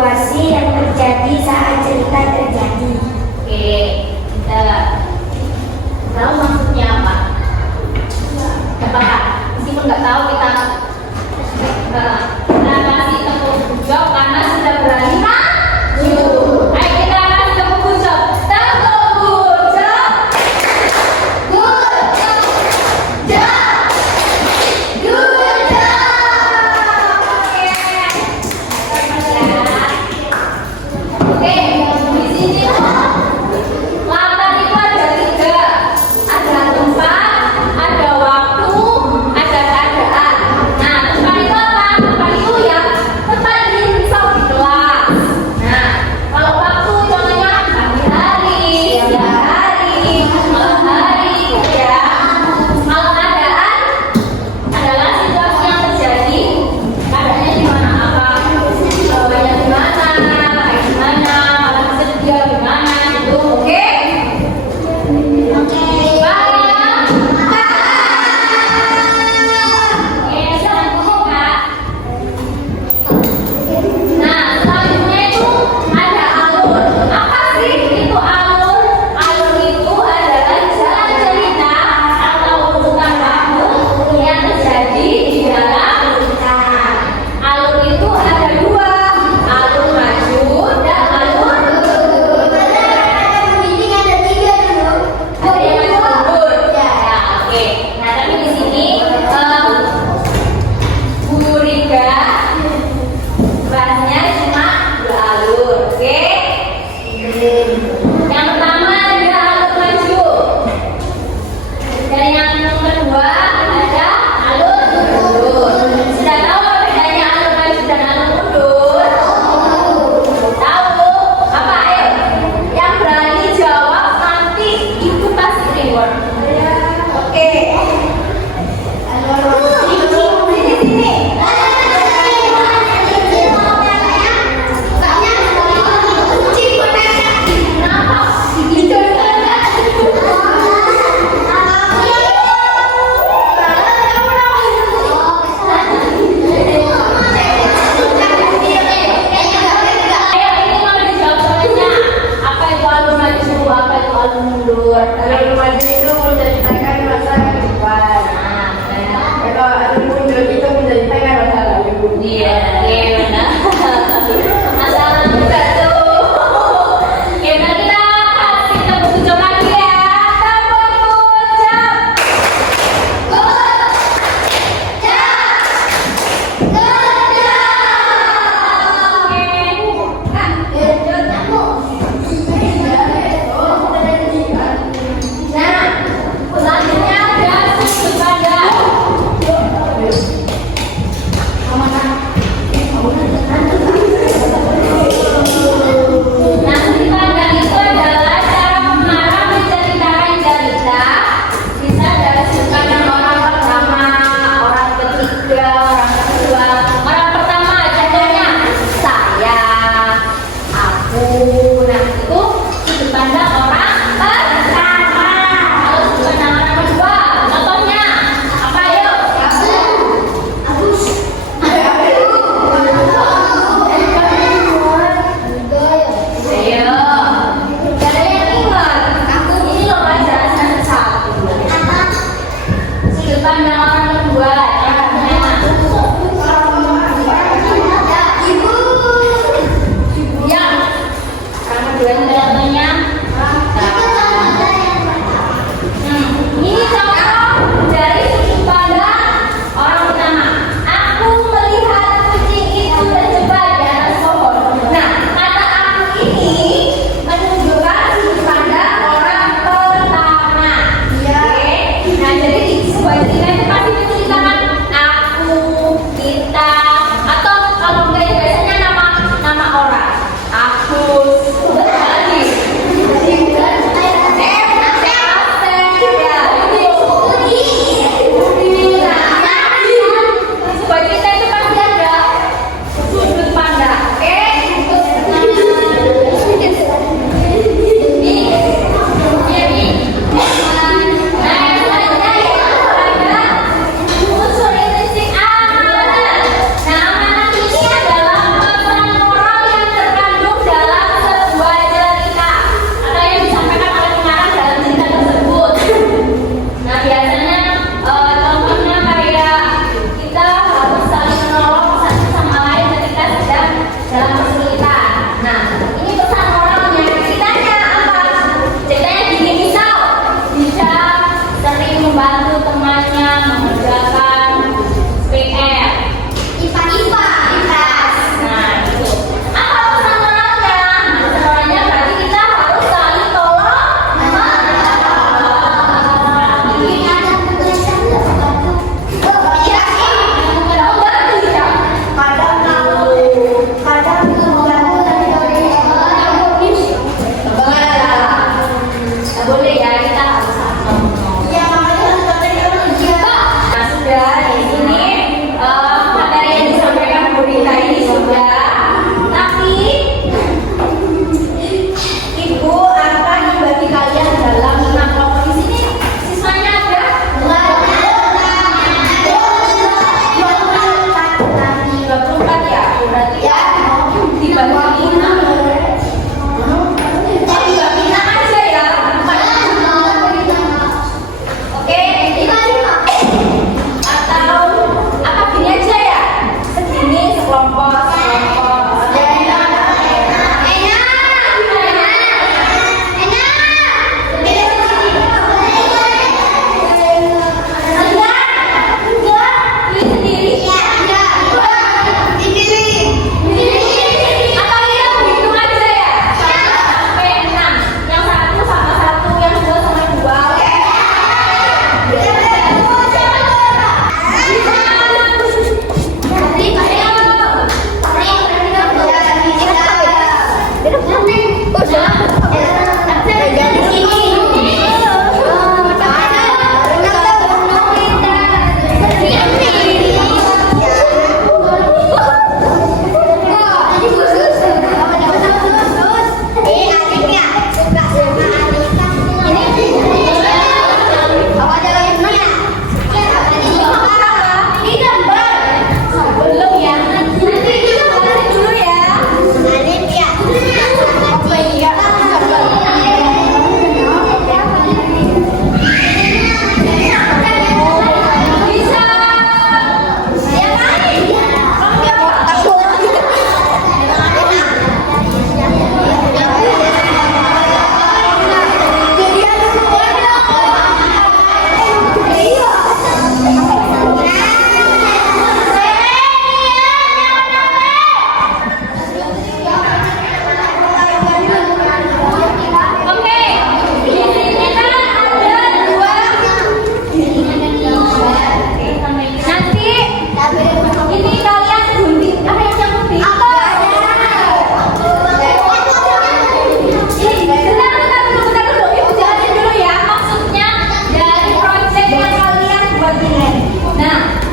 situasi yang terjadi saat cerita terjadi. Oke, kita tahu maksudnya apa? Apakah meskipun nggak tahu kita kasih tepuk jawab karena sudah berani maju. Ayo kita kasih tepuk jawab. Tepuk jawab. Good job. Good job. Oke, di sini latar itu ada 3. Ada tempat, ada waktu, ada keadaan. Nah, tempat itu apa? Tempat itu ya tempat di misal di kelas. Nah, kalau waktu contohnya pagi hari, siang hari, malam hari, ya. Kalau keadaan adalah situasi yang terjadi. Keadaannya di mana? Apa? Banyak di mana? Kayak gimana? Orang sedia gimana? Gitu, oke? Nah, selanjutnya itu ada alur. Apa sih itu alur? Alur itu adalah jalan cerita atau urutan waktu yang terjadi di dalam cerita. Alur itu ada 2, alur maju dan alur mundur. Ada yang maju mundur. Ya, oke. Nah, tapi di sini Bu Rika bahasnya cuma 2 alur, oke? Yang pertama ada alur maju, dan yang kedua ada alur mundur. Sudah tahu apa bedanya alur maju dan alur mundur? Tahu? Apa? Ayo, yang berani jawab nanti itu pasti reward. Oke. Sini. Ayo, ini mau dijawab soalnya. Apa itu alur maju? Apa itu alur mundur? Alur maju itu menceritakan masa depan. Kalau alur mundur itu menceritakan masa lalu. Iya, iya benar. Masalah juga tuh. Oke, nah kita kasih tepuk jawab lagi ya. Tepuk jawab. Nah, selanjutnya ada sudut pandang. Nah, sudut pandang itu adalah cara pengarang menceritakan cerita. Bisa dari sudut pandang orang pertama, orang ketiga, orang kedua. Orang pertama contohnya saya, aku. Nah, itu sudut pandang orang pertama. Kalau sudut pandang orang kedua, contohnya apa yuk? Ayo, gak ada yang ingat. Aku ini loh pelajaran satu. Sudut pandang orang kedua. Ya, orang kedua itu contohnya. Ini contoh dari sudut pandang orang pertama. Aku melihat kucing itu terjebak di atas pohon. Nah, kata aku ini menunjukkan sudut pandang orang pertama. Oke. Nah, jadi di sebuah cerita itu pasti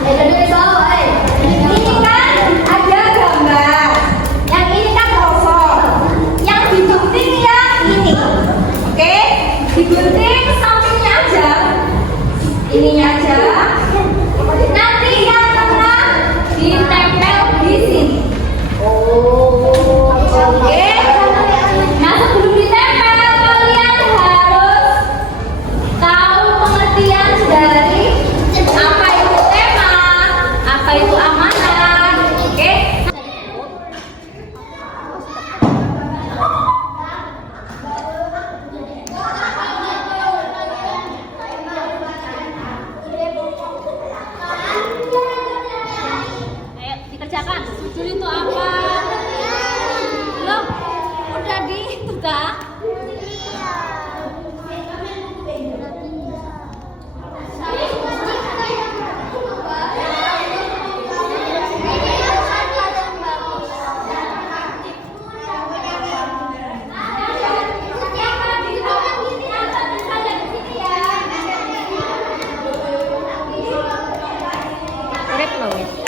Ini kan ada gambar. Yang ini kan kosong. Yang digunting yang ini. Oke? Digunting sampingnya aja. Ininya aja. Nanti yang tengah ditempel di sini. Oke? Nah, sebelum ditempel kalian harus tahu pengertian dari apa itu tema, apa itu amanah. Oke? Ayo dikerjakan. Jujur itu apa? Belum? Udah dibuka? Urip loh, wis.